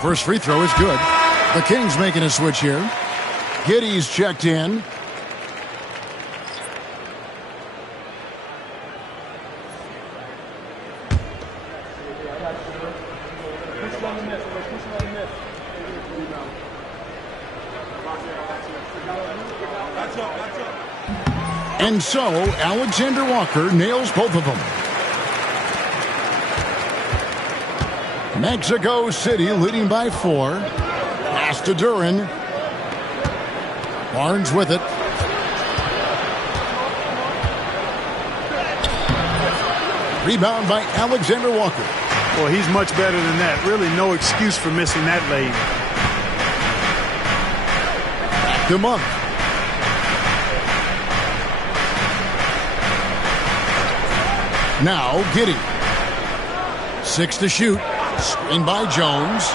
First free throw is good. The Kings making a switch here. Giddy's checked in. And so, Alexander Walker nails both of them. Mexico City leading by 4. Pass to Duran. Barnes with it. Rebound by Alexander Walker. Well, he's much better than that. Really no excuse for missing that lane. Back to Monk. Now Giddy. 6 to shoot. Screen by Jones.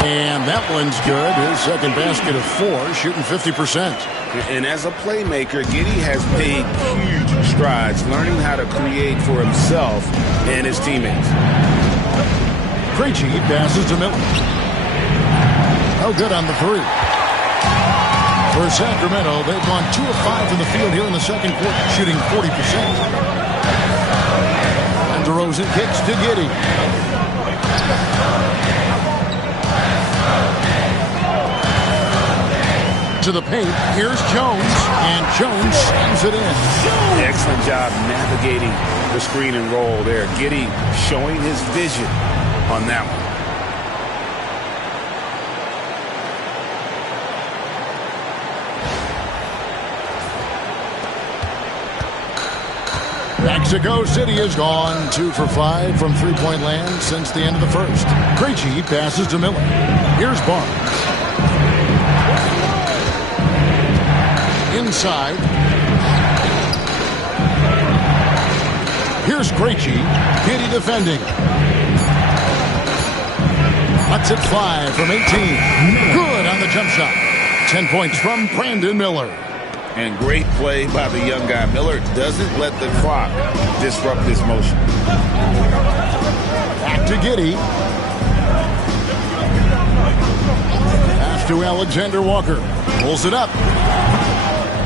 And that one's good. His second basket of 4, shooting 50%. And as a playmaker, Giddy has made huge strides, learning how to create for himself and his teammates. Krejci passes to Miller. No good on the 3. For Sacramento, they've gone 2 of 5 from the field here in the second quarter, shooting 40%. And DeRozan kicks to Giddy. To the paint, here's Jones, and Jones slams it in. Excellent job navigating the screen and roll there. Giddy showing his vision on that one. Mexico City has gone 2 for 5 from three-point land since the end of the first. Krejci passes to Miller. Here's Barnes. Inside. Here's Krejci. Giddy defending. Let's it fly from 18. Good on the jump shot. 10 points from Brandon Miller. And great play by the young guy. Miller doesn't let the clock disrupt his motion. Back to Giddy. Pass to Alexander Walker. Pulls it up.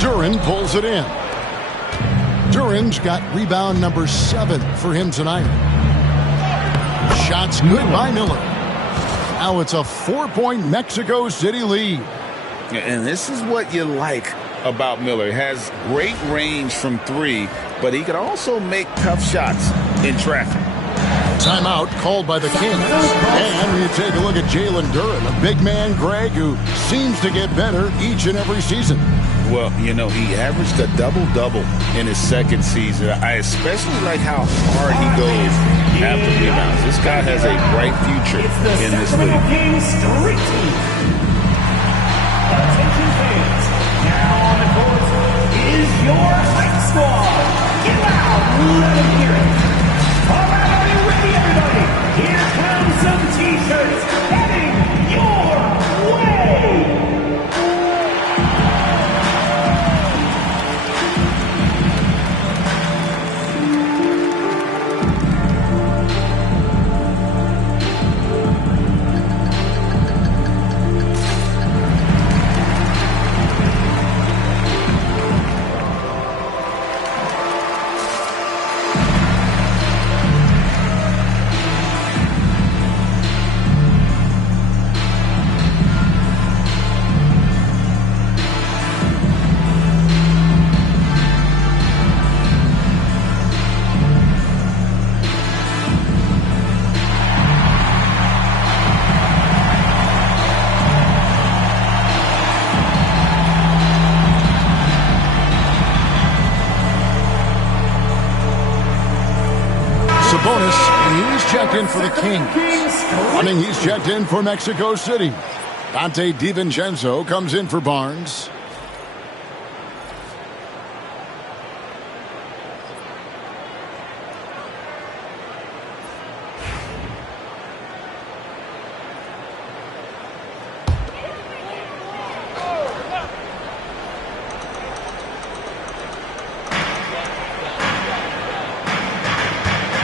Duran pulls it in. Duran's got rebound number 7 for him tonight. Shots good by Miller. Now it's a 4-point Mexico City lead. And this is what you like about Miller. He has great range from 3, but he can also make tough shots in traffic. Timeout called by the Kings. And you take a look at Jalen Duran, a big man, Greg, who seems to get better each and every season. Well, you know, he averaged a double-double in his second season. I especially like how hard he goes after rebounds. This guy has a bright future in this league. Kings Street Team. Attention fans, now on the court is your hype squad. Get loud, let them hear it. All right, are you ready, everybody? Here come some T-shirts heading your way. He's checked in for the Kings. Running, he's checked in for Mexico City. Dante DiVincenzo comes in for Barnes.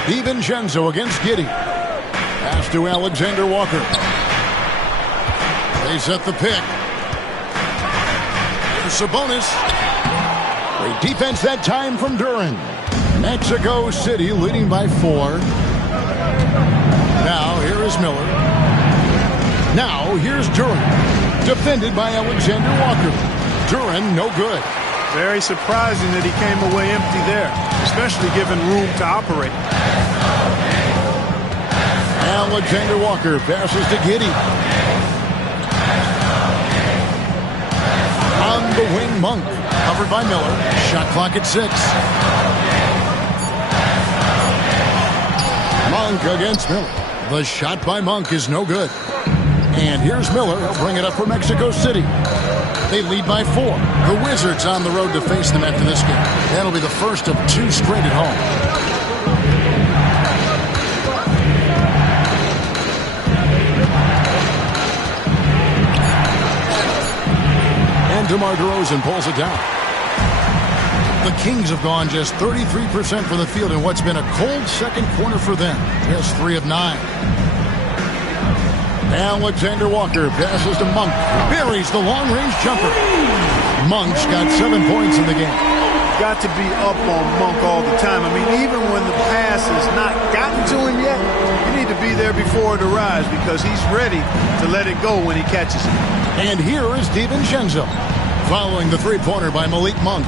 DiVincenzo against Giddy. Pass to Alexander Walker. They set the pick. Here's Sabonis. Great defense that time from Duran. Mexico City leading by 4. Now here is Miller. Now here's Duran. Defended by Alexander Walker. Duran no good. Very surprising that he came away empty there, especially given room to operate. Alexander Walker passes to Gggg. On the wing, Monk. Covered by Miller. Shot clock at 6. Monk against Miller. The shot by Monk is no good. And here's Miller. He'll bring it up for Mexico City. They lead by 4. The Wizards on the road to face them after this game. That'll be the first of 2 straight at home. And DeMar DeRozan pulls it down. The Kings have gone just 33% from the field in what's been a cold second quarter for them. Just 3 of 9. Alexander Walker passes to Monk. Buries the long-range jumper. Monk's got 7 points in the game. Got to be up on Monk all the time. I mean, even when the pass has not gotten to him yet, you need to be there before it arrives because he's ready to let it go when he catches it. And here is DiVincenzo following the three-pointer by Malik Monk.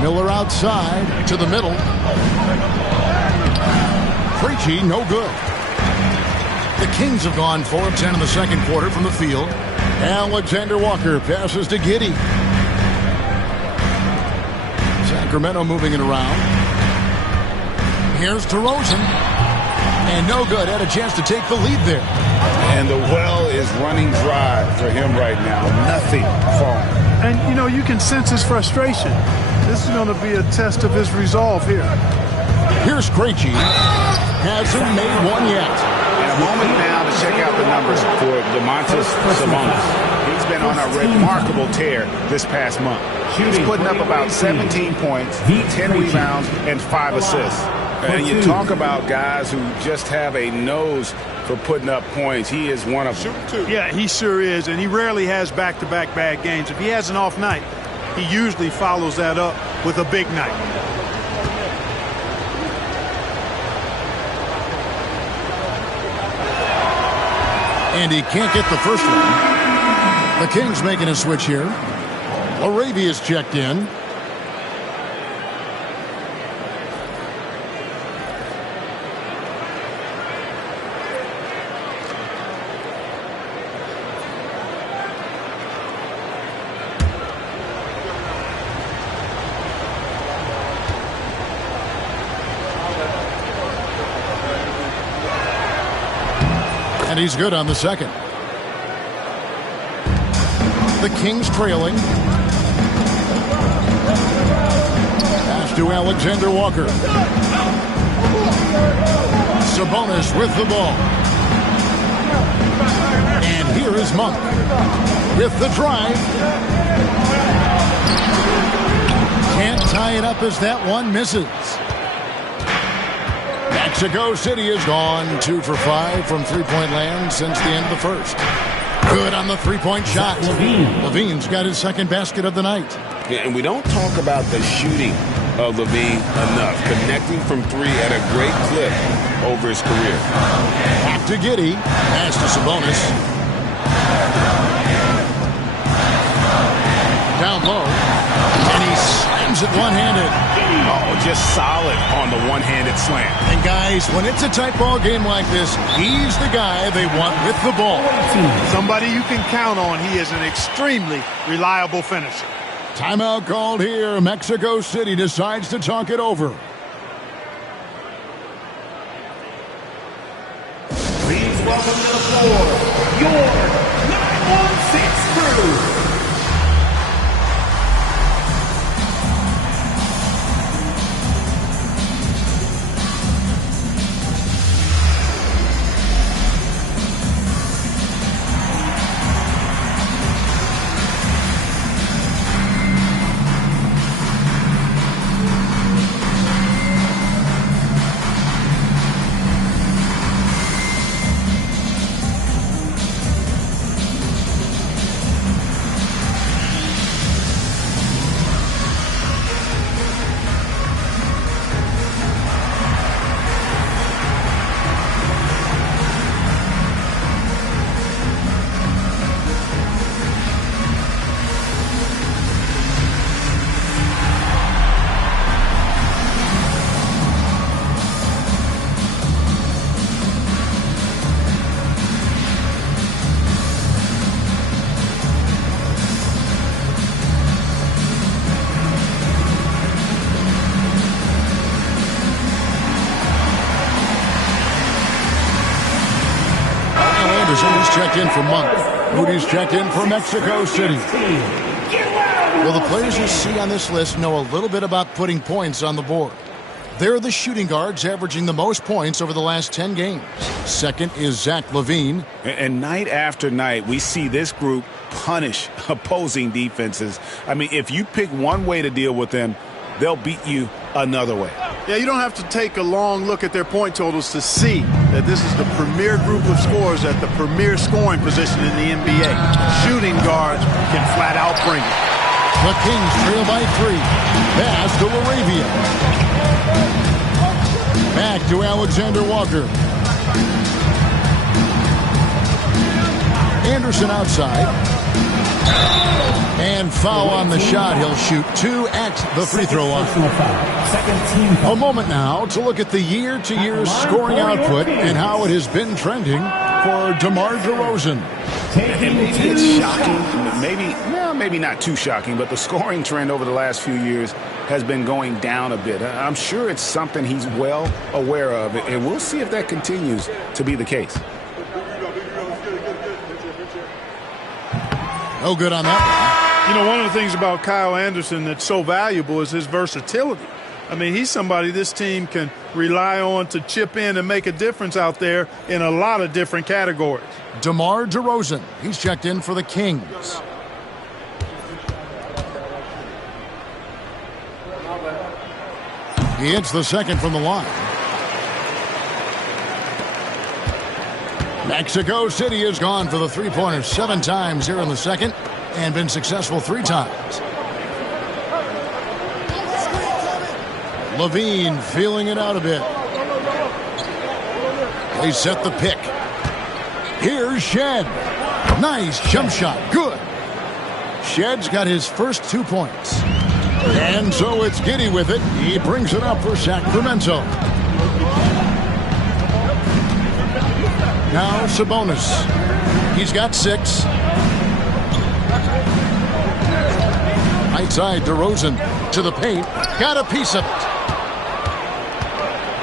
Miller outside to the middle. Krejci, no good. The Kings have gone 4 of 10 in the second quarter from the field. Alexander Walker passes to Gggg. Sacramento moving it around. Here's DeRozan. And no good. Had a chance to take the lead there. And the well is running dry for him right now. Nothing falling. And, you know, you can sense his frustration. This is going to be a test of his resolve here. Here's Krejci. Hasn't made one yet. And a moment now to check out the numbers for Domantas Sabonis. He's been on a remarkable tear this past month. He's putting up about 17 points, 10 rebounds, and 5 assists. And you talk about guys who just have a nose for putting up points. He is one of them. Yeah, he sure is, and he rarely has back-to-back bad games. If he has an off night, he usually follows that up with a big night. And he can't get the first one. The Kings making a switch here. Arabia's checked in. And he's good on the second. The Kings trailing. Pass to Alexander Walker. Sabonis with the ball. And here is Monk with the drive. Can't tie it up as that one misses. Mexico City has gone 2 for 5 from three-point land since the end of the first. Good on the three-point shot. Levine's got his second basket of the night. Yeah, and we don't talk about the shooting of Levine enough. Connecting from 3 at a great clip over his career. Back to Gggg. Pass to Sabonis. Down low. And he slams it one-handed. Oh, just solid on the one-handed slam. And guys, when it's a tight ball game like this, he's the guy they want with the ball. Somebody you can count on. He is an extremely reliable finisher. Timeout called here. Mexico City decides to talk it over. Please welcome to the floor your 916 crew. He's checked in for Monk. Moody's checked in for Mexico City. Well, the players you see on this list know a little bit about putting points on the board. They're the shooting guards averaging the most points over the last 10 games. Second is Zach LaVine. And night after night, we see this group punish opposing defenses. I mean, if you pick one way to deal with them, they'll beat you another way. Yeah, you don't have to take a long look at their point totals to see that this is the premier group of scorers at the premier scoring position in the NBA. Shooting guards can flat out bring it. The Kings trail by 3. Pass to LaRavia. Back to Alexander Walker. Anderson outside. And foul on the shot. He'll shoot 2 at the free throw line. A moment now to look at the year-to-year scoring output and how it has been trending for DeMar DeRozan. And maybe it's shocking, maybe not too shocking, but the scoring trend over the last few years has been going down a bit. I'm sure it's something he's well aware of, and we'll see if that continues to be the case. No good on that one. You know, one of the things about Kyle Anderson that's so valuable is his versatility. I mean, he's somebody this team can rely on to chip in and make a difference out there in a lot of different categories. DeMar DeRozan, he's checked in for the Kings. He hits the second from the line. Mexico City has gone for the three-pointer 7 times here in the second and been successful 3 times. LaVine feeling it out a bit. They set the pick. Here's Shed. Nice jump shot. Good. Shed's got his first 2 points. And so it's Giddy with it. He brings it up for Sacramento. Now Sabonis. He's got 6. Right side, DeRozan to the paint. Got a piece of it.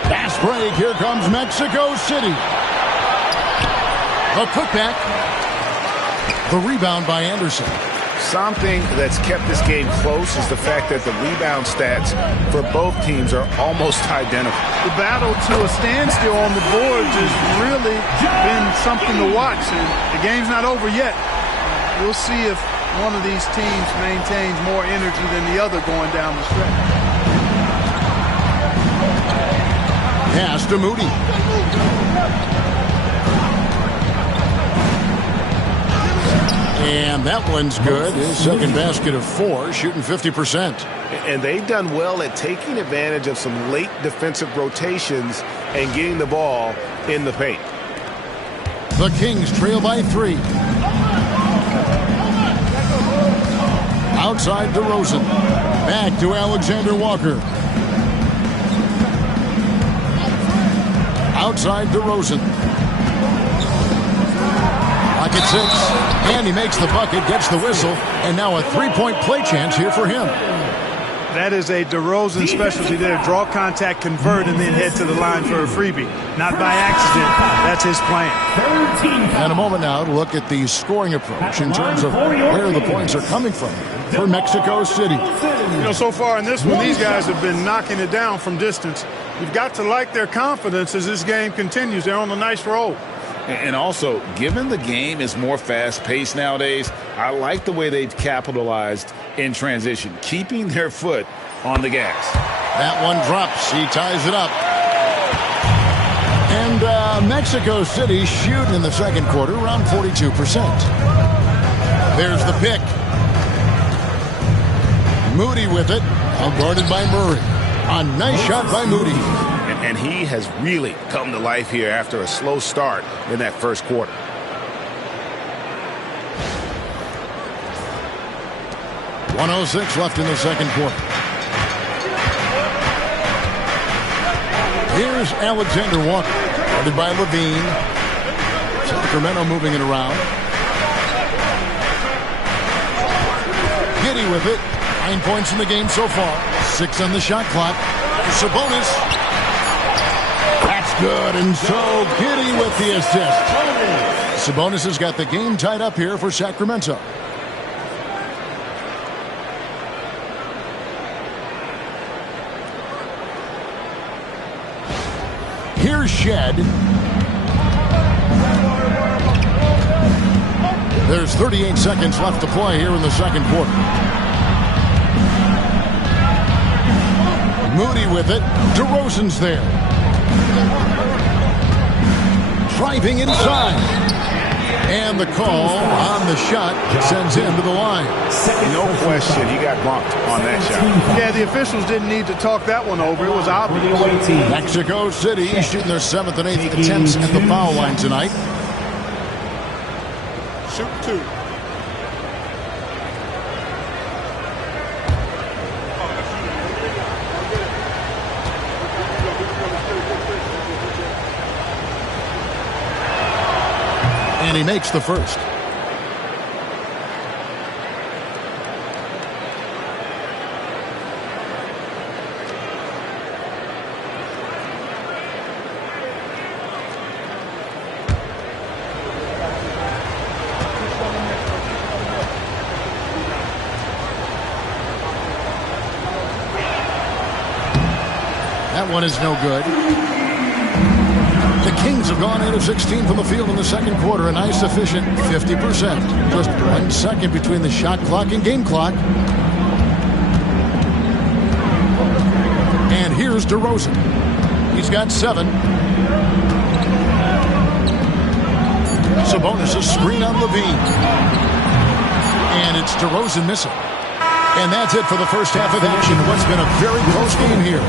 Fast break. Here comes Mexico City. A putback. The rebound by Anderson. Something that's kept this game close is the fact that the rebound stats for both teams are almost identical. The battle to a standstill on the boards has really been something to watch, and the game's not over yet. We'll see if one of these teams maintains more energy than the other going down the stretch. Pass to Moody. And that one's good. His second basket of 4, shooting 50%. And they've done well at taking advantage of some late defensive rotations and getting the ball in the paint. The Kings trail by 3. Outside DeRozan. Back to Alexander Walker. Outside DeRozan. Pocket 6. And he makes the bucket, gets the whistle, and now a 3-point play chance here for him. That is a DeRozan specialty there. Draw contact, convert, and then head to the line for a freebie. Not by accident. That's his plan. And a moment now to look at the scoring approach in terms of where the points are coming from for Mexico City. You know, so far in this one, these guys have been knocking it down from distance. You've got to like their confidence as this game continues. They're on a nice roll. And also, given the game is more fast-paced nowadays, I like the way they've capitalized in transition, keeping their foot on the gas. That one drops. He ties it up. And Mexico City shooting in the second quarter around 42%. There's the pick. Moody with it, guarded by Murray. A nice shot by Moody. And he has really come to life here after a slow start in that first quarter. .106 left in the second quarter. Here's Alexander Walker, guarded by LaVine. Sacramento moving it around. Giddy with it. 9 points in the game so far. 6 on the shot clock. Sabonis. That's good, and so Giddy with the assist. Sabonis has got the game tied up here for Sacramento. Here's Shed. There's 38 seconds left to play here in the second quarter. Moody with it. DeRozan's there. Driving inside. And the call on the shot sends him to the line. No question, he got bumped on that shot. Yeah, the officials didn't need to talk that one over. It was obvious. Mexico City shooting their 7th and 8th attempts at the foul line tonight. Shoot two. And he makes the first. That one is no good. The Kings have gone 8 of 16 from the field in the second quarter, a nice efficient 50%. Just 1 second between the shot clock and game clock. And here's DeRozan. He's got 7. Sabonis' screen on Levine. And it's DeRozan missing. And that's it for the first half of action. What's been a very close game here.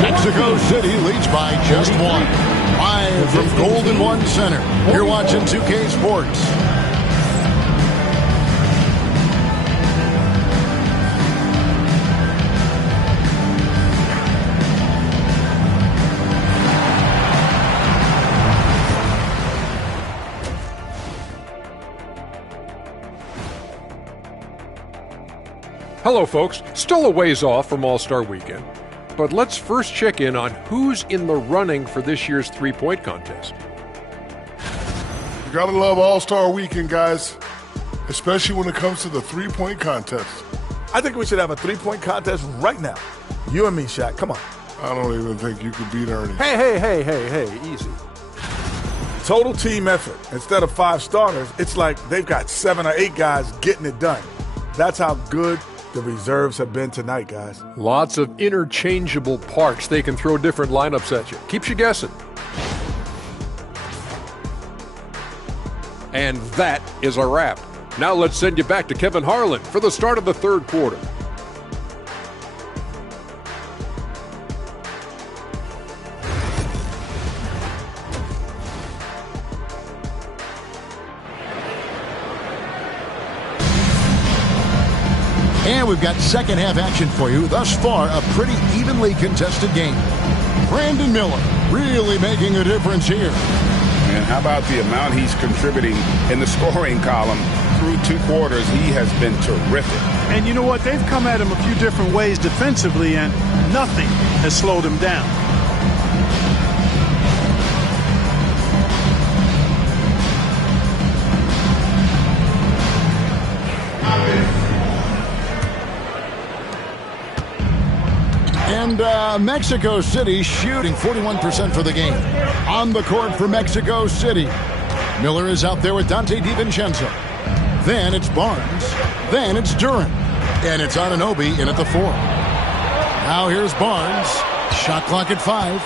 Mexico City leads by just 1. Live from Golden One Center. You're watching 2K Sports. Hello, folks. Still a ways off from All-Star Weekend, but let's first check in on who's in the running for this year's three-point contest. You gotta love All-Star Weekend, guys, especially when it comes to the three-point contest. I think we should have a three-point contest right now. You and me, Shaq. Come on. I don't even think you could beat Ernie. Hey, easy. Total team effort. Instead of 5 starters, it's like they've got 7 or 8 guys getting it done. That's how good the reserves have been tonight, guys. Lots of interchangeable parts. They can throw different lineups at you. Keeps you guessing. And that is a wrap. Now let's send you back to Kevin Harlan for the start of the third quarter. And we've got second half action for you. Thus far, a pretty evenly contested game. Brandon Miller really making a difference here. And how about the amount he's contributing in the scoring column through 2 quarters? He has been terrific. And you know what? They've come at him a few different ways defensively, and nothing has slowed him down. And Mexico City shooting 41% for the game. On the court for Mexico City. Miller is out there with Dante DiVincenzo. Then it's Barnes. Then it's Duran. And it's Anunoby in at the 4. Now here's Barnes. Shot clock at 5.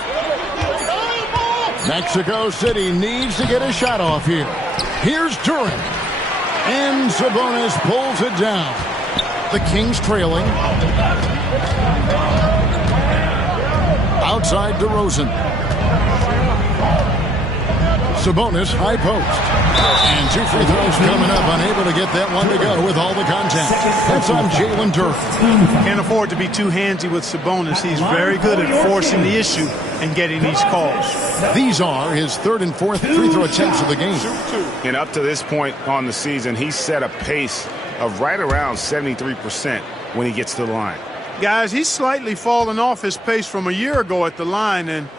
Mexico City needs to get a shot off here. Here's Duran. And Sabonis pulls it down. The Kings trailing. Outside DeRozan. Sabonis, high post. And 2 free throws coming up. Unable to get that one to go with all the contact. That's on Jalen Duran. Can't afford to be too handsy with Sabonis. He's very good at forcing the issue and getting these calls. These are his 3rd and 4th free throw attempts of the game. And up to this point on the season, he's set a pace of right around 73% when he gets to the line. Guys, he's slightly fallen off his pace from a year ago at the line, and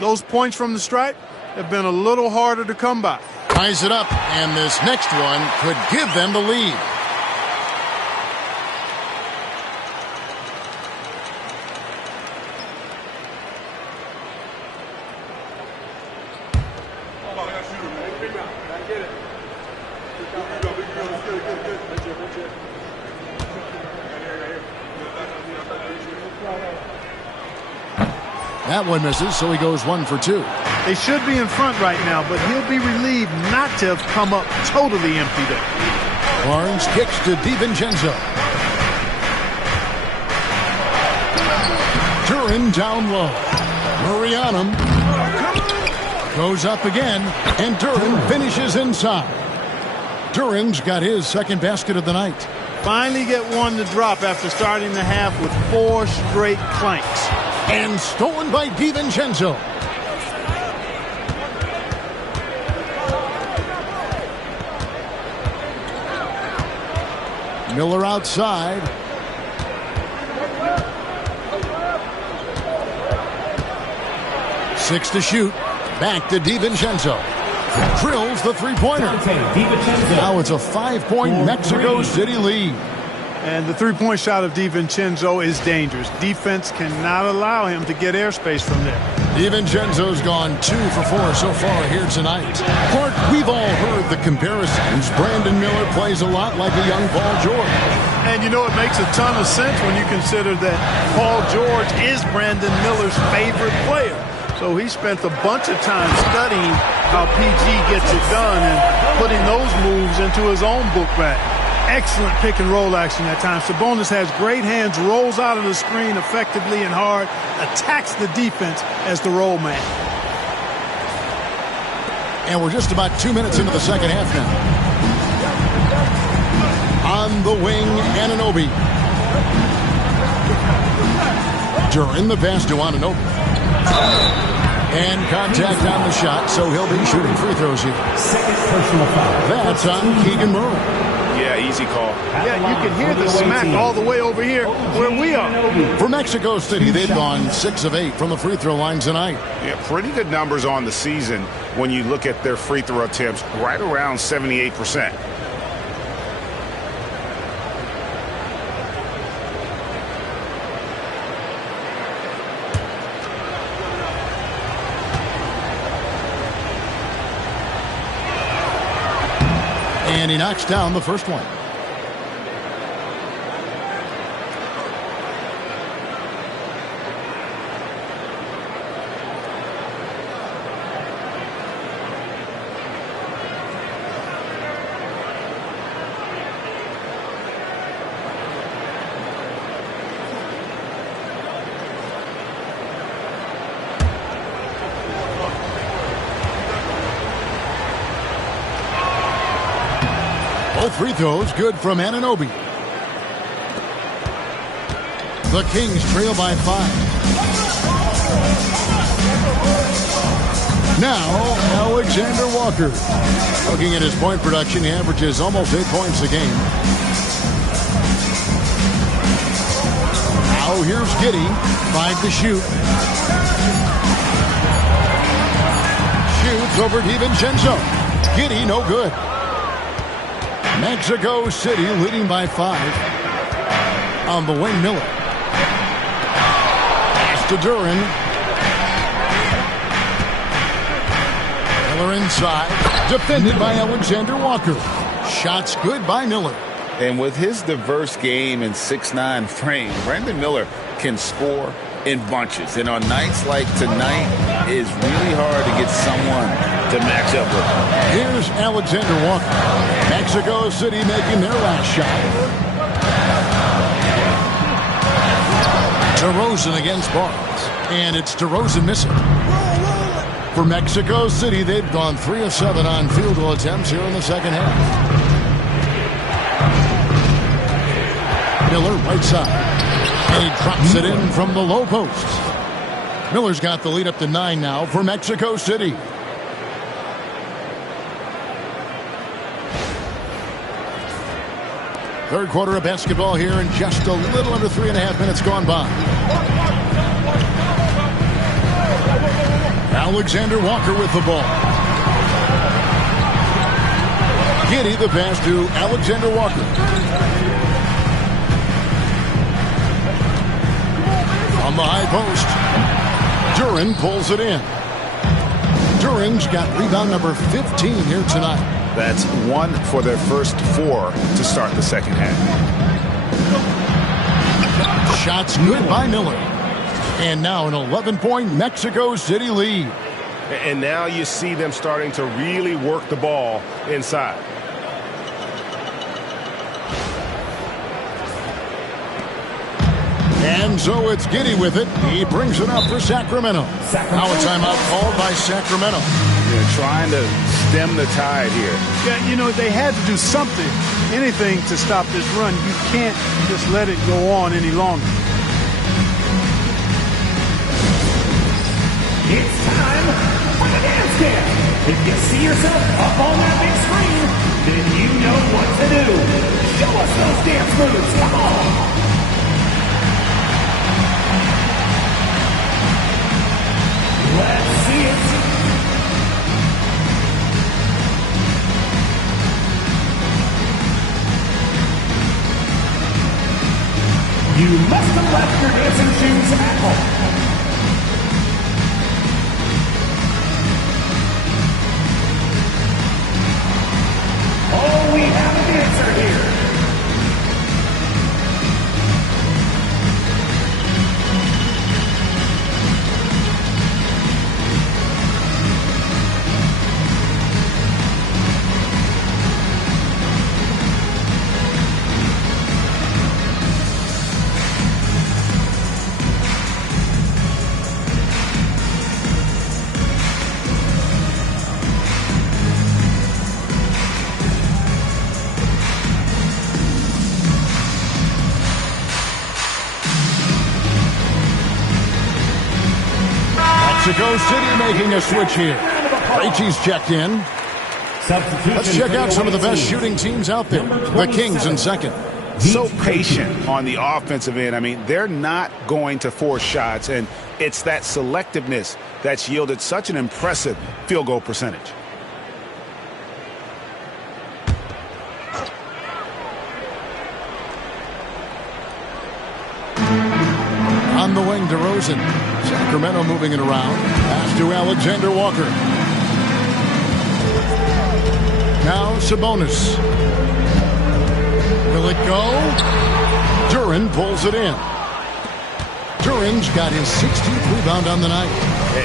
those points from the stripe have been a little harder to come by. Ties it up, and this next one could give them the lead. That one misses, so he goes 1 for 2. They should be in front right now, but he'll be relieved not to have come up totally empty there. Barnes kicks to DiVincenzo. Duran down low. Marianum goes up again, and Duran finishes inside. Duran's got his second basket of the night. Finally get one to drop after starting the half with 4 straight clanks. And stolen by DiVincenzo. Miller outside. Six to shoot. Back to DiVincenzo. Drills the three-pointer. Now it's a 5-point Mexico City lead. And the three-point shot of DiVincenzo is dangerous. Defense cannot allow him to get airspace from there. DiVincenzo's gone 2 for 4 so far here tonight. Clark, we've all heard the comparisons. Brandon Miller plays a lot like a young Paul George. And you know, it makes a ton of sense when you consider that Paul George is Brandon Miller's favorite player. So he spent a bunch of time studying how PG gets it done and putting those moves into his own book bag. Excellent pick and roll action at times. Sabonis has great hands, rolls out of the screen effectively and hard, attacks the defense as the roll man. And we're just about 2 minutes into the second half now. On the wing, Anunoby. Duran the pass to Anunoby. And contact on the shot, so he'll be shooting free throws here. Second personal foul. That's on Keegan Murray. Yeah, easy call. Yeah, you can hear the smack all the way over here where we are. For Mexico City, they've gone 6 of 8 from the free throw line tonight. Yeah, pretty good numbers on the season when you look at their free throw attempts, right around 78%. And he knocks down the first one. Both free throws good from Anunoby. The Kings trail by 5. Now, Alexander Walker. Looking at his point production, he averages almost 8 points a game. Now, here's Gggg. 5 to shoot. Shoots over DiVincenzo. Gggg, no good. Mexico City leading by 5. On the wing, Miller. Pass to Duran. Miller inside. Defended by Alexander Walker. Shots good by Miller. And with his diverse game and 6'9" frame, Brandon Miller can score in bunches. And on nights like tonight, it's really hard to get someone to match up with him. Here's Alexander Walker. Mexico City making their last shot. DeRozan against Barnes. And it's DeRozan missing. For Mexico City, they've gone 3 of 7 on field goal attempts here in the second half. Miller right side. And he drops it in from the low post. Miller's got the lead up to 9 now for Mexico City. Third quarter of basketball here, and just a little under 3.5 minutes gone by. Alexander Walker with the ball. Gggg the pass to Alexander Walker. On the high post, Duren pulls it in. Duren's got rebound number 15 here tonight. That's 1 for their first 4 to start the second half. Shots good by Miller. And now an 11-point Mexico City lead. And now you see them starting to really work the ball inside. And so it's Gggg with it. He brings it up for Sacramento. Now a timeout called by Sacramento. They're trying to stem the tide here. Yeah, you know, they had to do something, anything to stop this run. You can't just let it go on any longer. It's time for the dance camp. If you see yourself up on that big screen, then you know what to do. Show us those dance moves. Come on. Let's see it. You must have left your dancing shoes at home. Oh, we have a dancer here. Mexico City making a switch here. Krejci's checked in. Let's check out some of the best shooting teams out there. The Kings in second. So patient on the offensive end. I mean, they're not going to force shots, and it's that selectiveness that's yielded such an impressive field goal percentage. On the wing, DeRozan. Sacramento moving it around. Pass to Alexander Walker. Now Sabonis. Will it go? Duren pulls it in. Duren's got his 16th rebound on the night.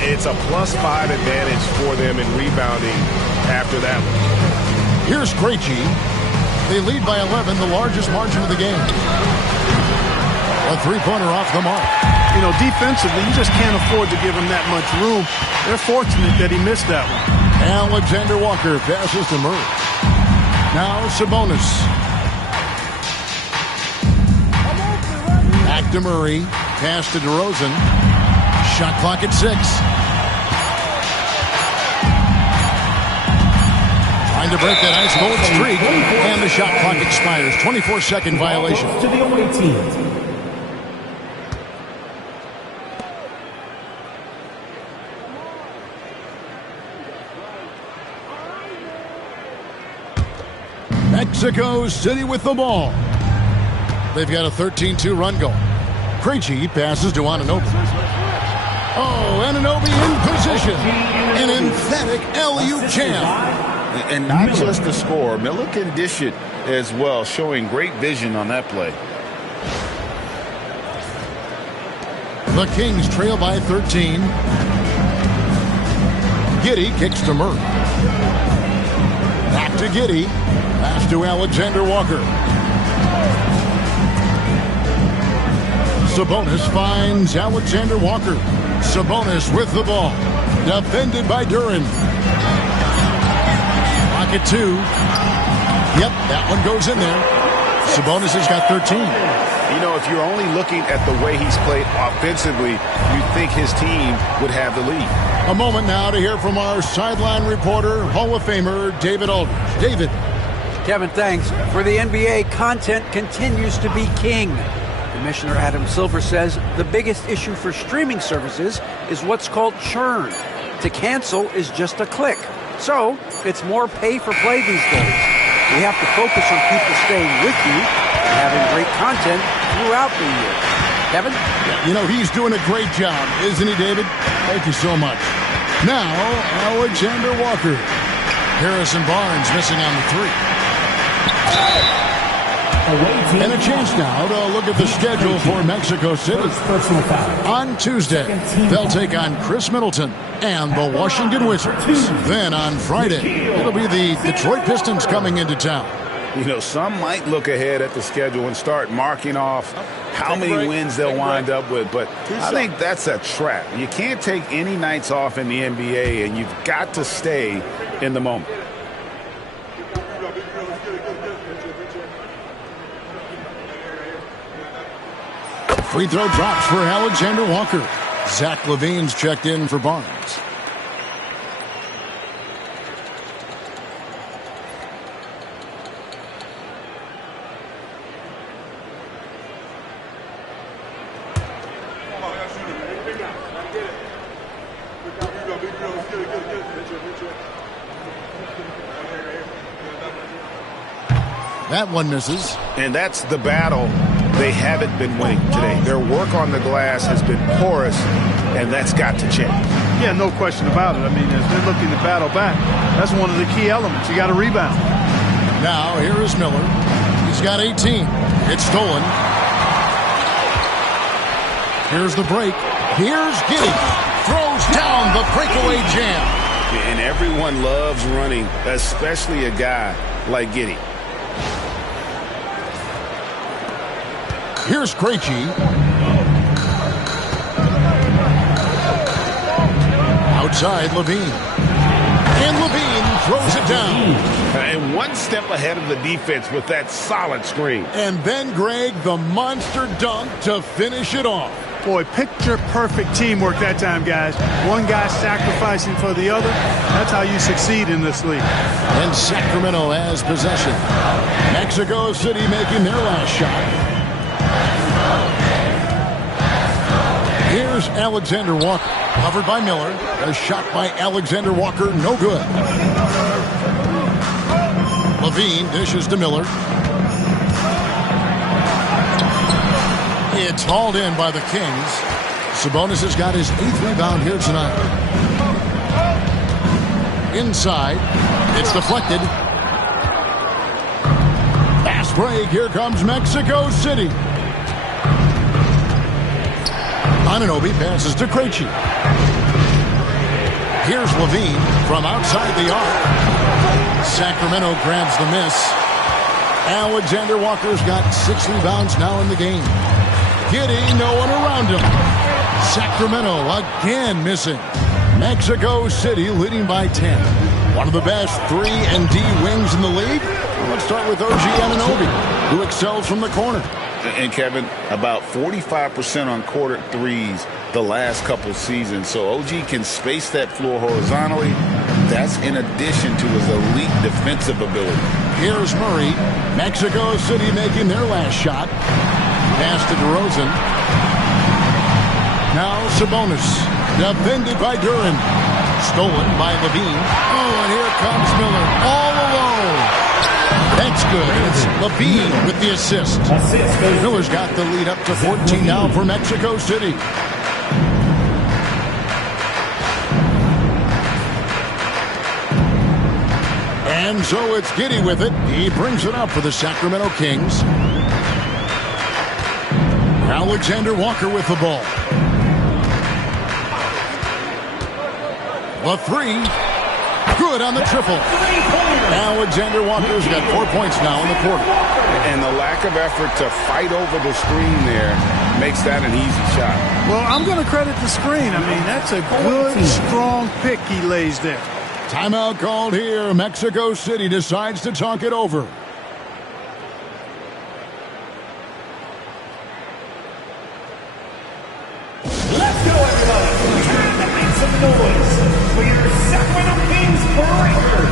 It's a +5 advantage for them in rebounding after that one. Here's Krejci. They lead by 11, the largest margin of the game. A three-pointer off the mark. You know, defensively, you just can't afford to give him that much room. They're fortunate that he missed that one. Alexander Walker passes to Murray. Now Sabonis. Back to Murray. Pass to DeRozan. Shot clock at 6. Trying to break that ice cold streak. And the shot clock expires. 24-second violation. To the away team. Mexico City with the ball. They've got a 13-2 run going. Krejci passes to Anunoby. Oh, Anunoby in position. An emphatic alley-oop jam. And not just the score. Miller can dish it as well, showing great vision on that play. The Kings trail by 13. Gggg kicks to Murray. Back to Gggg. Pass to Alexander Walker. Sabonis finds Alexander Walker. Sabonis with the ball. Defended by Duren. Pocket 2. Yep, that one goes in there. Sabonis has got 13. You know, if you're only looking at the way he's played offensively, you'd think his team would have the lead. A moment now to hear from our sideline reporter, Hall of Famer David Aldridge. David. Kevin, thanks. For the NBA, content continues to be king. Commissioner Adam Silver says the biggest issue for streaming services is what's called churn. To cancel is just a click. So, it's more pay for play these days. We have to focus on people staying with you and having great content throughout the year. Kevin? You know, he's doing a great job, isn't he, David? Thank you so much. Now, Alexander Walker. Harrison Barnes missing on the 3. And a chance now to look at the schedule for Mexico City. On Tuesday, they'll take on Chris Middleton and the Washington Wizards. Then on Friday, it'll be the Detroit Pistons coming into town. You know, some might look ahead at the schedule and start marking off how many wins they'll wind up with, but I think that's a trap. You can't take any nights off in the NBA, and you've got to stay in the moment. Free throw drops for Alexander Walker. Zach LaVine's checked in for Barnes. That one misses. And that's the battle they haven't been winning today. Their work on the glass has been porous, and that's got to change. Yeah, no question about it. I mean, as they're looking to battle back, that's one of the key elements. You got to rebound. Now, here is Miller. He's got 18. It's stolen. Here's the break. Here's Gggg. Throws down the breakaway jam. And everyone loves running, especially a guy like Gggg. Here's Krejci. Outside LaVine. And LaVine throws it down. And one step ahead of the defense with that solid screen. And then Gregg, the monster dunk to finish it off. Boy, picture-perfect teamwork that time, guys. One guy sacrificing for the other. That's how you succeed in this league. And Sacramento has possession. Mexico City making their last shot. Here's Alexander Walker. Covered by Miller. A shot by Alexander Walker. No good. LaVine dishes to Miller. It's hauled in by the Kings. Sabonis has got his 8th rebound here tonight. Inside. It's deflected. Fast break. Here comes Mexico City. Anunoby passes to Krejci. Here's LaVine from outside the arc. Sacramento grabs the miss. Alexander Walker's got 6 rebounds now in the game. Giddy, no one around him. Sacramento again missing. Mexico City leading by 10. One of the best 3 and D wings in the league. Well, let's start with OG Anunoby, who excels from the corner. And Kevin, about 45% on quarter threes the last couple seasons. So OG can space that floor horizontally. That's in addition to his elite defensive ability. Here's Murray. Mexico City making their last shot. Pass to DeRozan. Now Sabonis. Defended by Duran. Stolen by LaVine. Oh, and here comes Miller. All alone. That's good. It's LaVine with the assist. Miller's got the lead up to 14 now for Mexico City. And so it's Giddy with it. He brings it up for the Sacramento Kings. Alexander Walker with the ball. The 3. Good on the triple. Alexander Walker's got 4 points now in the quarter. And the lack of effort to fight over the screen there makes that an easy shot. Well, I'm going to credit the screen. I mean, that's a good, strong pick he lays there. Timeout called here. Mexico City decides to talk it over. Let's go, everybody. Time to make some noise for your Sacramento Kings Breakers.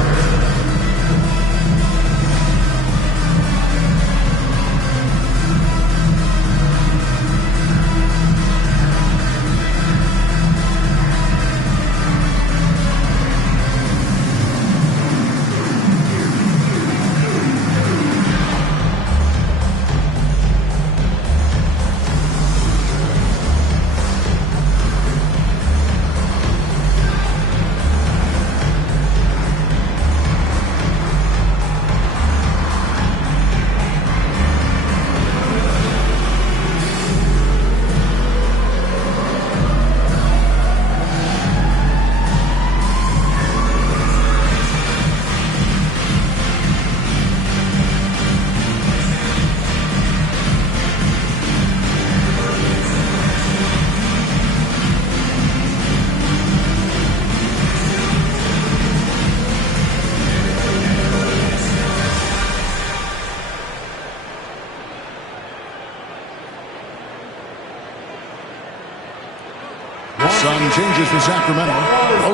Some changes for Sacramento.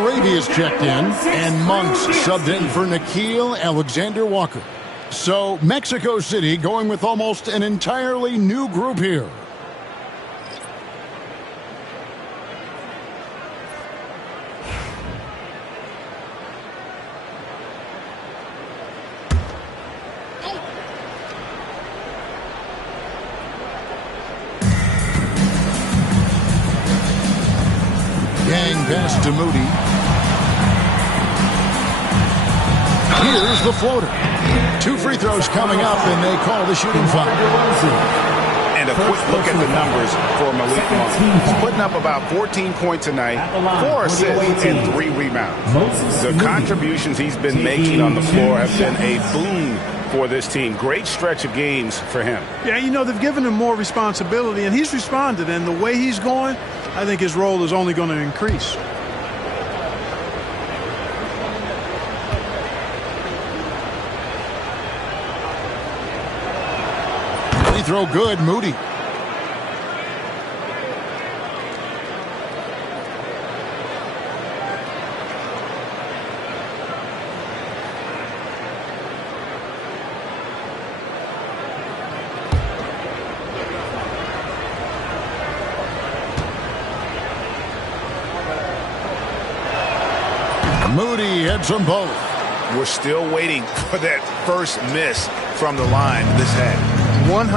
Arabia's checked in, and Monk's subbed in for Nikhil Alexander-Walker. So Mexico City going with almost an entirely new group here. Yang pass to Moody. Here's the floater. 2 free throws coming up, and they call the shooting foul. And a quick look at the numbers for Malik Monk. He's putting up about 14 points tonight, 4 assists, and 3 rebounds. The contributions he's been making on the floor have been a boon for this team. Great stretch of games for him. Yeah, you know, they've given him more responsibility, and he's responded. And the way he's going, I think his role is only going to increase. Free throw good, Moody. Moody hits them both. We're still waiting for that first miss from the line this half. 100%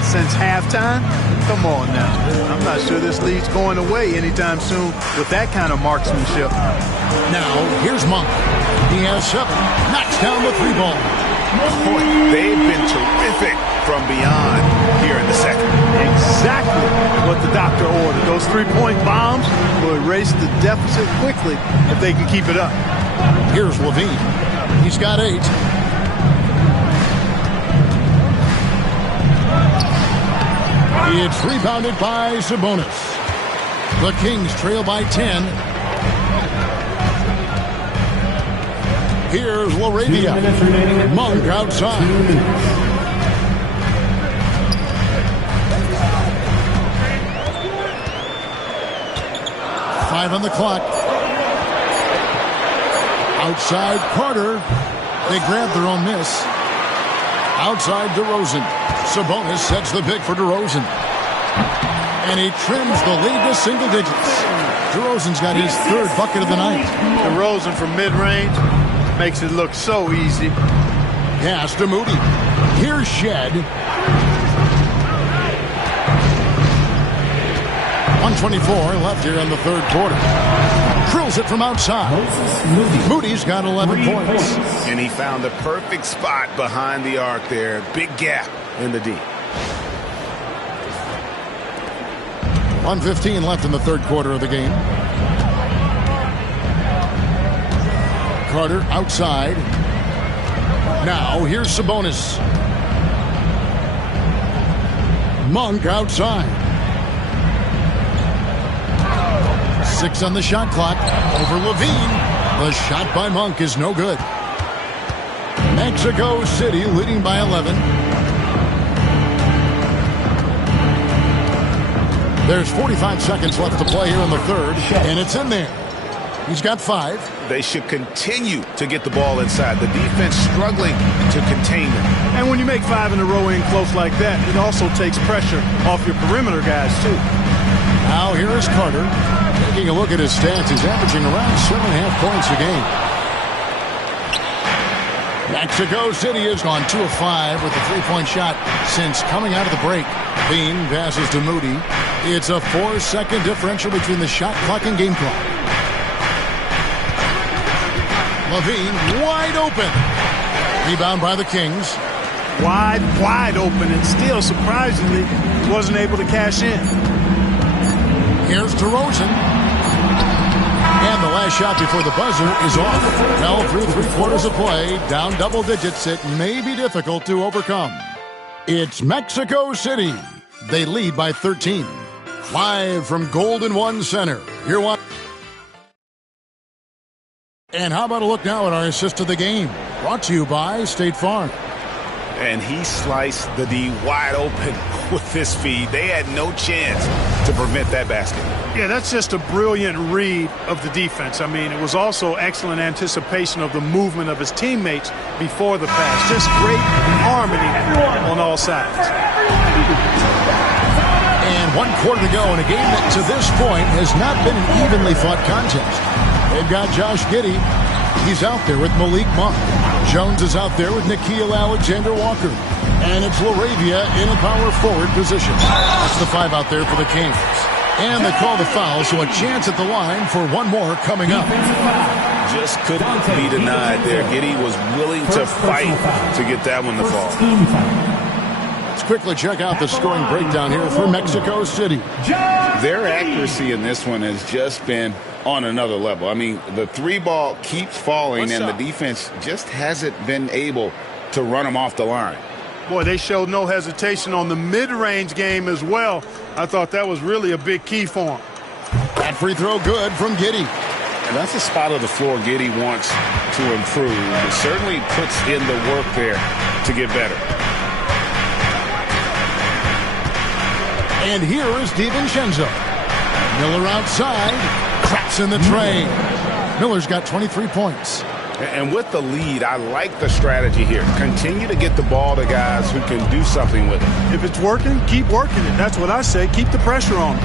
since halftime? Come on now. I'm not sure this lead's going away anytime soon with that kind of marksmanship. Now, here's Monk. He has 7. Knocks down the 3 ball. Boy, they've been terrific from beyond here in the second. Exactly what the doctor ordered. Those 3-point bombs will erase the deficit quickly if they can keep it up. Here's Levine. He's got 8. It's rebounded by Sabonis. The Kings trail by 10. Here's LaRavia. Monk outside. Five on the clock. Outside Carter. They grab their own miss. Outside DeRozan. Sabonis sets the pick for DeRozan. And he trims the lead to single digits. DeRozan's got his 3rd bucket of the night. DeRozan from mid-range makes it look so easy. Pass to Moody. Here's Shed. 1:24 left here in the 3rd quarter. Drills it from outside. Moody's got 11 points. And he found the perfect spot behind the arc there. Big gap in the D. 1:15 left in the 3rd quarter of the game. Carter outside. Now here's Sabonis. Monk outside. 6 on the shot clock. Over Levine. The shot by Monk is no good. Mexico City leading by 11. There's 45 seconds left to play here in the 3rd, and it's in there. He's got 5. They should continue to get the ball inside. The defense struggling to contain them. And when you make 5 in a row in close like that, it also takes pressure off your perimeter guys, too. Now here is Carter. Taking a look at his stats, he's averaging around 7.5 points a game. Mexico City has gone 2 of 5 with a 3-point shot since coming out of the break. Bean passes to Moody. It's a 4-second differential between the shot clock and game clock. Levine wide open. Rebound by the Kings. Wide open, and still surprisingly wasn't able to cash in. Here's DeRozan. And the last shot before the buzzer is off. Well, through 3 quarters of play, down double digits, it may be difficult to overcome. It's Mexico City. They lead by 13. Live from Golden One Center. Here one. And how about a look now at our assist of the game? Brought to you by State Farm. And he sliced the D wide open with his feed. They had no chance to prevent that basket. Yeah, that's just a brilliant read of the defense. I mean, it was also excellent anticipation of the movement of his teammates before the pass. Just great harmony on all sides. And 1 quarter to go in a game that to this point has not been an evenly fought contest. They've got Josh Giddey. He's out there with Malik Monk. Jones is out there with Nickeil Alexander-Walker. And it's LaRavia in a power forward position. That's the 5 out there for the Kings. And they call the foul, so a chance at the line for one more coming up. Just couldn't be denied there. Giddey was willing to fight to get that one to fall. Let's quickly check out the scoring breakdown here for Mexico City. Their accuracy in this one has just been on another level. I mean, the 3 ball keeps falling, and the defense just hasn't been able to run them off the line. Boy, they showed no hesitation on the mid-range game as well. I thought that was really a big key for them. That free throw good from Giddey. And that's a spot of the floor Giddey wants to improve. It certainly puts in the work there to get better. And here is DiVincenzo. Miller outside. Craps in the tray. Miller's got 23 points. And with the lead, I like the strategy here. Continue to get the ball to guys who can do something with it. If it's working, keep working it. That's what I say. Keep the pressure on it.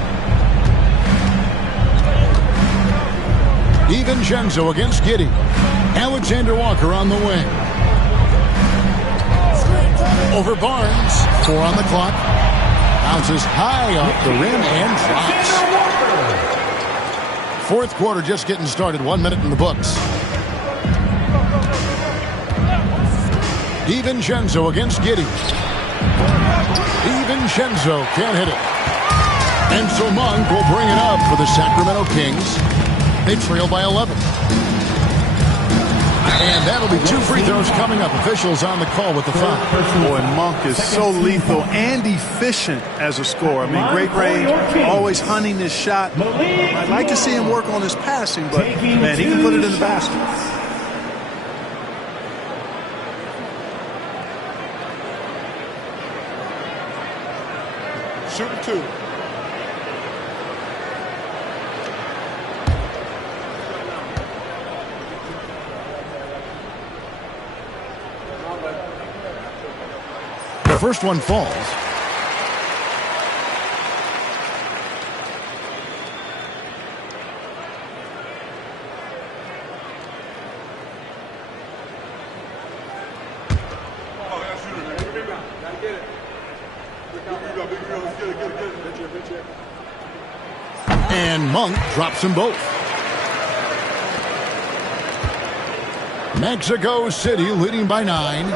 DiVincenzo against Giddey. Alexander-Walker on the wing. Over Barnes. 4 on the clock. Bounces high off the rim and drops. 4th quarter just getting started. 1 minute in the books. DiVincenzo against Giddey. DiVincenzo can't hit it. And so Monk will bring it up for the Sacramento Kings. They trail by 11. And that'll be 2 free throws coming up. Officials on the call with the foul. Boy, Monk is so lethal and efficient as a scorer. I mean, great range, always hunting his shot. I'd like to see him work on his passing, but, man, he can put it in the basket. Shooting 2. The first one falls. And Monk drops them both. Mexico City leading by 9.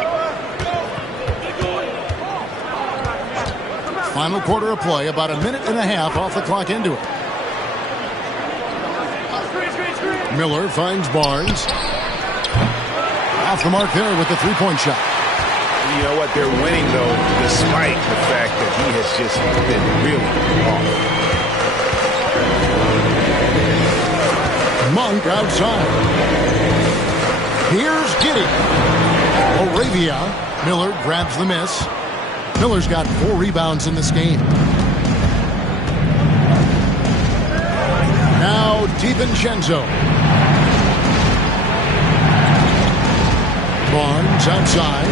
Final quarter of play, about 1.5 minutes off the clock into it. Miller finds Barnes. Off the mark there with the 3-point shot. You know what? They're winning, though, despite the fact that he has just been really off. Monk outside. Here's Giddey. LaRavia. Miller grabs the miss. Miller's got 4 rebounds in this game. Now DiVincenzo. Barnes outside.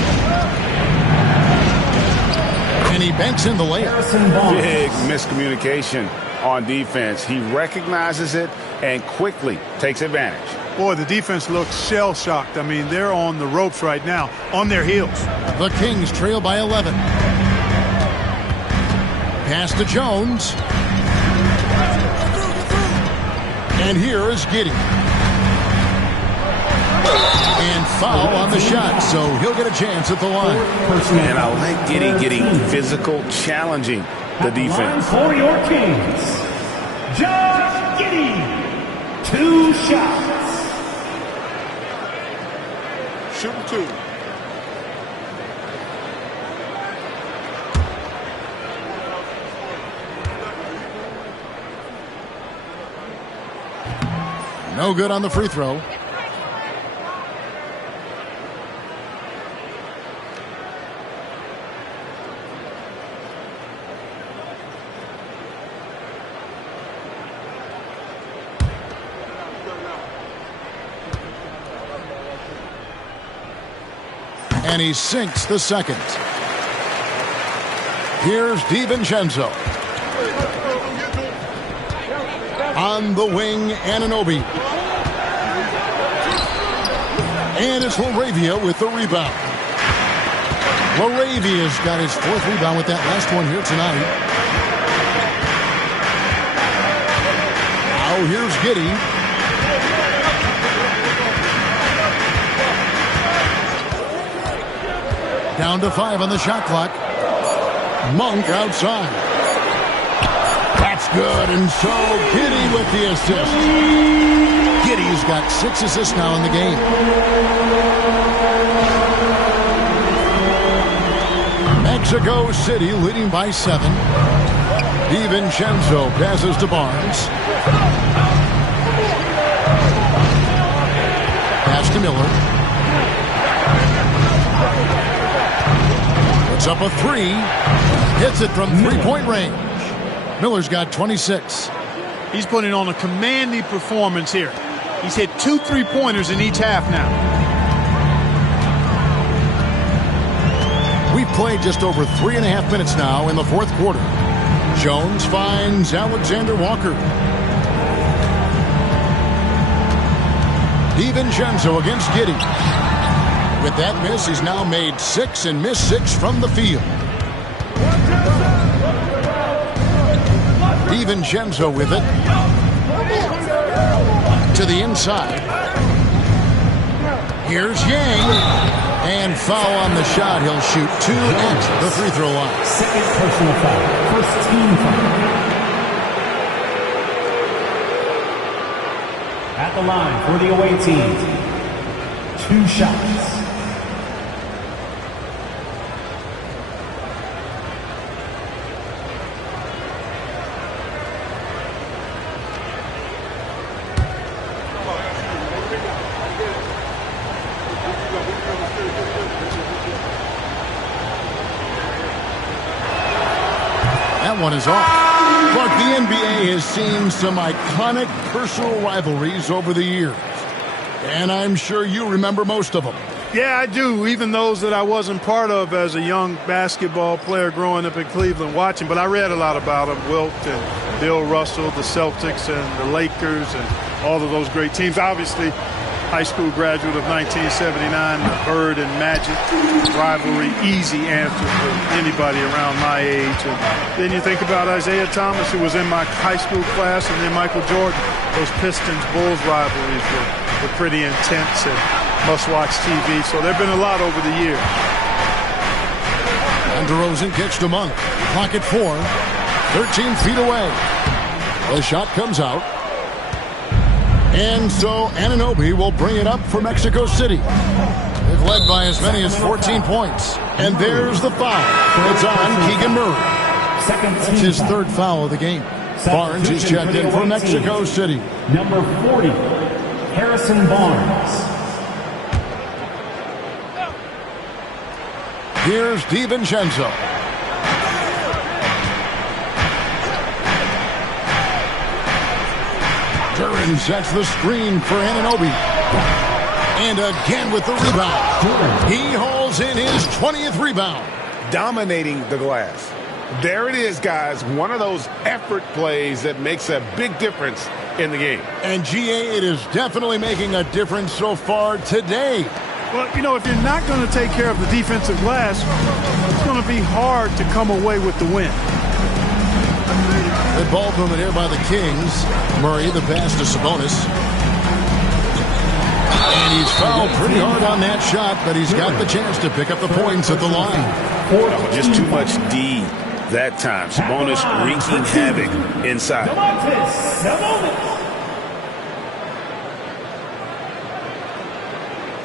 And he banks in the layup. Big miscommunication on defense. He recognizes it and quickly takes advantage. Boy, the defense looks shell-shocked. I mean, they're on the ropes right now, on their heels. The Kings trail by 11. Pass to Jones. And here is Giddey. And foul on the shot, so he'll get a chance at the line. And I like Giddey getting physical, challenging the defense. For your Kings, Josh Giddey, 2 shots. Shooting 2. No good on the free throw. And he sinks the second. Here's DiVincenzo. On the wing, Anunoby. And it's LaRavia with the rebound. LaRavia's got his 4th rebound with that last one here tonight. Now here's Gggg. Down to 5 on the shot clock. Monk outside. That's good, and so Gggg with the assist. Giddey's got 6 assists now in the game. Mexico City leading by 7. DiVincenzo passes to Barnes. Pass to Miller. Puts up a 3. Hits it from 3-point range. Miller's got 26. He's putting on a commanding performance here. He's hit 2 3-pointers in each half now. We've played just over 3.5 minutes now in the 4th quarter. Jones finds Alexander Walker. DiVincenzo against Gggg. With that miss, he's now made 6 and missed 6 from the field. DiVincenzo with it. To the inside. Here's Yang. And foul on the shot. He'll shoot 2 at the free throw line. Second personal foul. First team foul. At the line for the away team. 2 shots. One is off. Clark, the NBA has seen some iconic personal rivalries over the years. And I'm sure you remember most of them. Yeah, I do, even those that I wasn't part of as a young basketball player growing up in Cleveland watching. But I read a lot about them, Wilt and Bill Russell, the Celtics and the Lakers and all of those great teams. Obviously, high school graduate of 1979, Bird and Magic rivalry, easy answer for anybody around my age. And then you think about Isaiah Thomas, who was in my high school class, and then Michael Jordan. Those Pistons-Bulls rivalries were pretty intense and must-watch TV. So there have been a lot over the years. And DeRozan kicks to Monk. Clock at 4. 13 feet away. The shot comes out. And so Anunoby will bring it up for Mexico City. They've led by as many as 14 points. And there's the foul. It's on Keegan Murray. That's his 3rd foul of the game. Barnes is checked in for Mexico City. Number 40, Harrison Barnes. Here's DiVincenzo. Duran sets the screen for Anunoby. And again with the rebound. He hauls in his 20th rebound. Dominating the glass. There it is, guys. One of those effort plays that makes a big difference in the game. And, GA, it is definitely making a difference so far today. Well, you know, if you're not going to take care of the defensive glass, it's going to be hard to come away with the win. Good ball movement here by the Kings. Murray, the pass to Sabonis. And he's fouled pretty hard on that shot, but he's got the chance to pick up the points at the line. Just too much D that time. Sabonis wreaking havoc inside.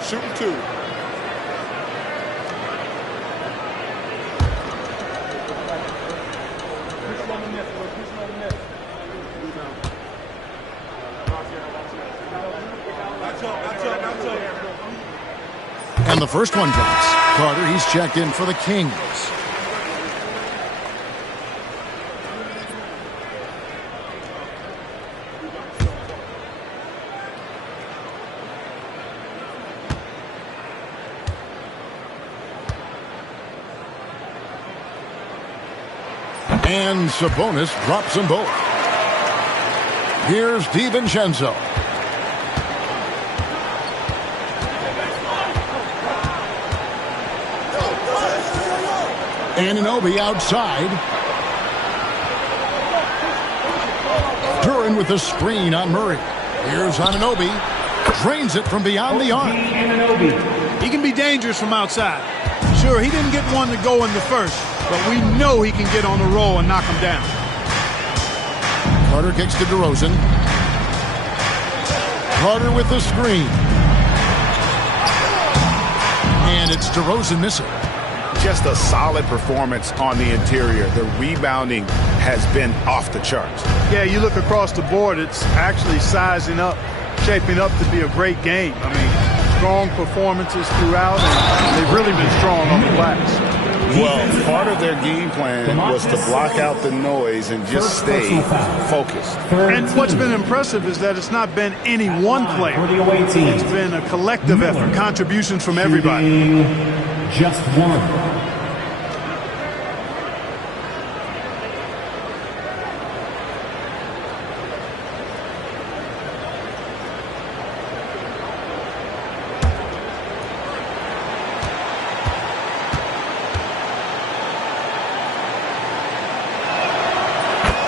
Shooting 2. And the first one drops. Carter, he's checked in for the Kings. And Sabonis drops them both. Here's DiVincenzo. Anunoby outside. Duran with the screen on Murray. Here's Anunoby. Drains it from beyond the arc. He can be dangerous from outside. Sure, he didn't get one to go in the first, but we know he can get on the roll and knock him down. Carter kicks to DeRozan. Carter with the screen. And it's DeRozan missing. Just a solid performance on the interior. The rebounding has been off the charts. Yeah, you look across the board, it's actually sizing up, shaping up to be a great game. I mean, strong performances throughout, and they've really been strong on the glass. Well, part of their game plan was to block out the noise and just stay focused. And what's been impressive is that it's not been any one player. It's been a collective effort, contributions from everybody. Just one.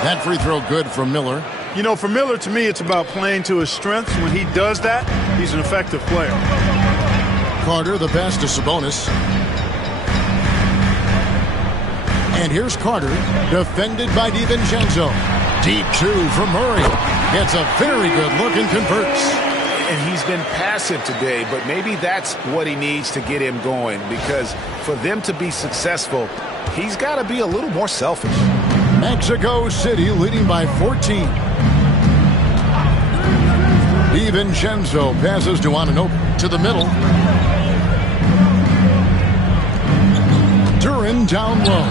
That free throw good from Miller. You know, for Miller, to me, it's about playing to his strengths. When he does that, he's an effective player. Carter, the pass to Sabonis. And here's Carter, defended by DiVincenzo. Deep two from Murray. It's a very good look and converts. And he's been passive today, but maybe that's what he needs to get him going, because for them to be successful, he's got to be a little more selfish. Mexico City leading by 14. DiVincenzo passes to Anunoby to the middle. Duran down low.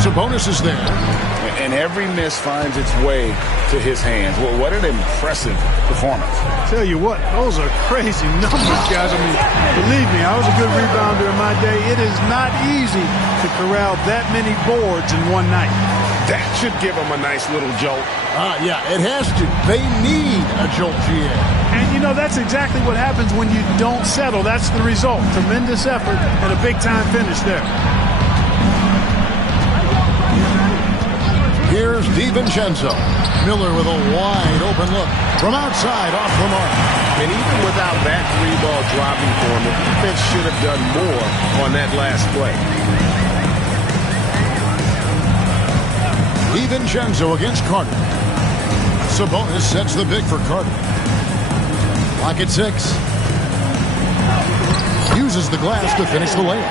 Sabonis is there. And every miss finds its way to his hands. Well, what an impressive performance. Tell you what, those are crazy numbers, guys. I mean, believe me, I was a good rebounder in my day. It is not easy to corral that many boards in one night. That should give them a nice little jolt. Yeah, it has to. They need a jolt, GA. And, you know, that's exactly what happens when you don't settle. That's the result. Tremendous effort and a big-time finish there. Here's DiVincenzo. Miller with a wide open look. From outside, off the mark. And even without that three-ball dropping for him, the defense should have done more on that last play. DiVincenzo against Carter. Sabonis sets the big for Carter. Clock at 6. Uses the glass to finish the layup.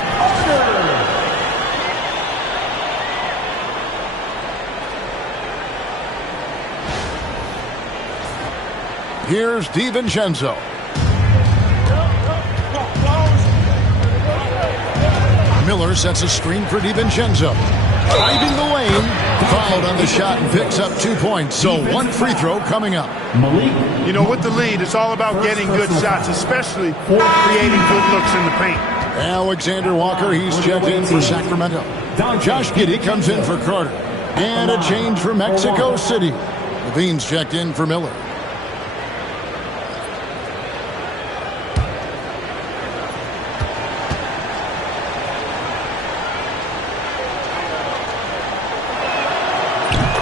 Here's DiVincenzo. Miller sets a screen for DiVincenzo. Driving the lane. Fouled on the shot and picks up 2 points. So one free throw coming up. You know, with the lead, it's all about getting good shots, especially creating good looks in the paint. Alexander Walker, he's checked in for Sacramento. Josh Giddey comes in for Carter. And a change for Mexico City. Levine's checked in for Miller.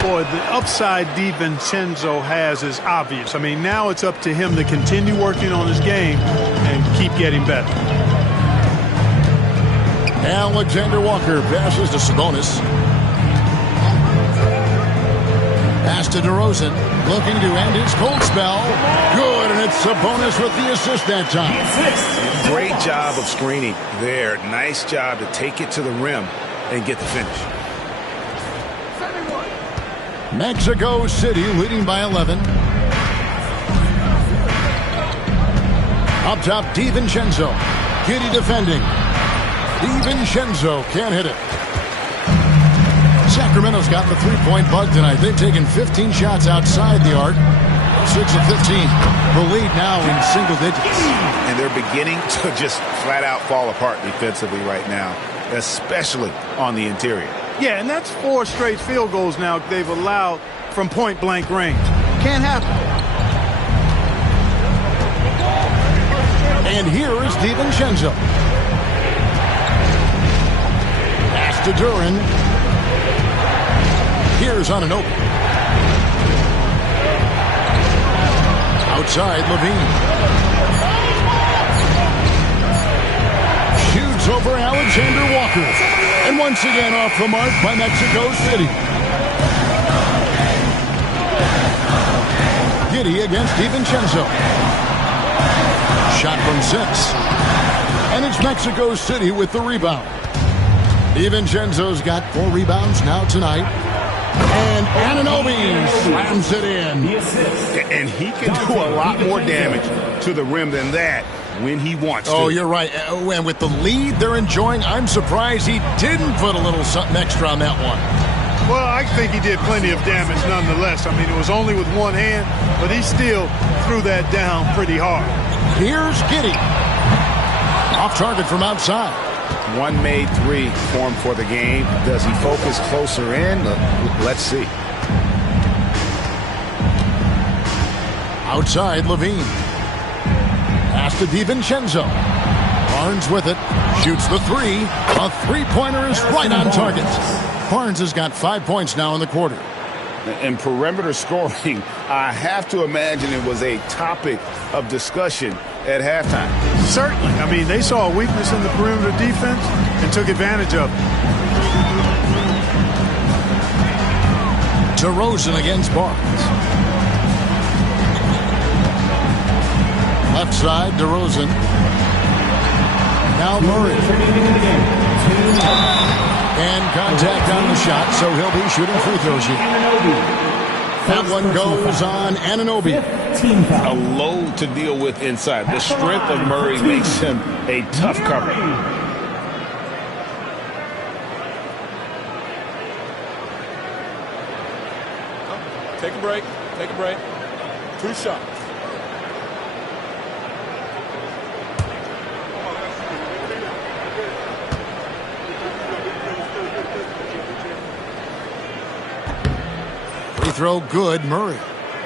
Boy, the upside DiVincenzo has is obvious. I mean, now it's up to him to continue working on his game and keep getting better. Alexander Walker passes to Sabonis. Pass to DeRozan, looking to end his cold spell. Good, and it's Sabonis with the assist that time. Great job of screening there. Nice job to take it to the rim and get the finish. Mexico City leading by 11. Up top, DiVincenzo. Giddey defending. DiVincenzo can't hit it. Sacramento's got the three-point bug tonight. They've taken 15 shots outside the arc. 6 of 15. The lead now in single digits. And they're beginning to just flat out fall apart defensively right now, especially on the interior. Yeah, and that's 4 straight field goals now they've allowed from point-blank range. Can't happen. And here is DiVincenzo. Pass to Duran. Here's on an open. Outside, Levine. Shoots over Alexander Walker. And once again off the mark by Mexico City. Giddy against DiVincenzo. Shot from 6. And it's Mexico City with the rebound. DiVincenzo's got 4 rebounds now tonight. And Anunoby slams it in. And he can do a lot more damage to the rim than that when he wants to. Oh, you're right. And with the lead they're enjoying, I'm surprised he didn't put a little something extra on that one. Well, I think he did plenty of damage nonetheless. I mean, it was only with one hand, but he still threw that down pretty hard. Here's Giddy. Off target from outside. One made 3 formed for the game. Does he focus closer in? Let's see. Outside, Levine. Pass to DiVincenzo. Barnes with it. Shoots the 3. A 3-pointer is right on target. Barnes has got 5 points now in the quarter. And perimeter scoring, I have to imagine it was a topic of discussion at halftime. Certainly. I mean, they saw a weakness in the perimeter defense and took advantage of it. DeRozan against Barnes. Left side, DeRozan. Now Murray. And contact on the shot, so he'll be shooting free throws here. That one goes on Anunoby. A load to deal with inside. The strength of Murray makes him a tough cover. Take a break. Take a break. 2 shots. Free throw good, Murray.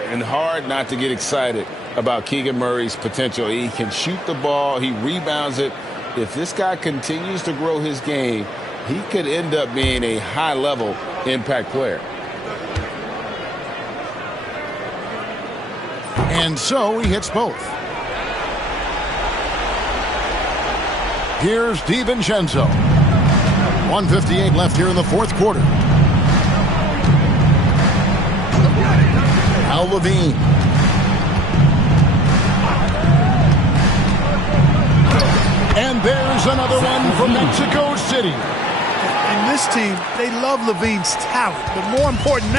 And hard not to get excited about Keegan Murray's potential. He can shoot the ball. He rebounds it. If this guy continues to grow his game, he could end up being a high-level impact player. And so he hits both. Here's DiVincenzo. 1:58 left here in the fourth quarter. Now Levine. And there's another one from Mexico City. And this team, they love Levine's talent, but more important now,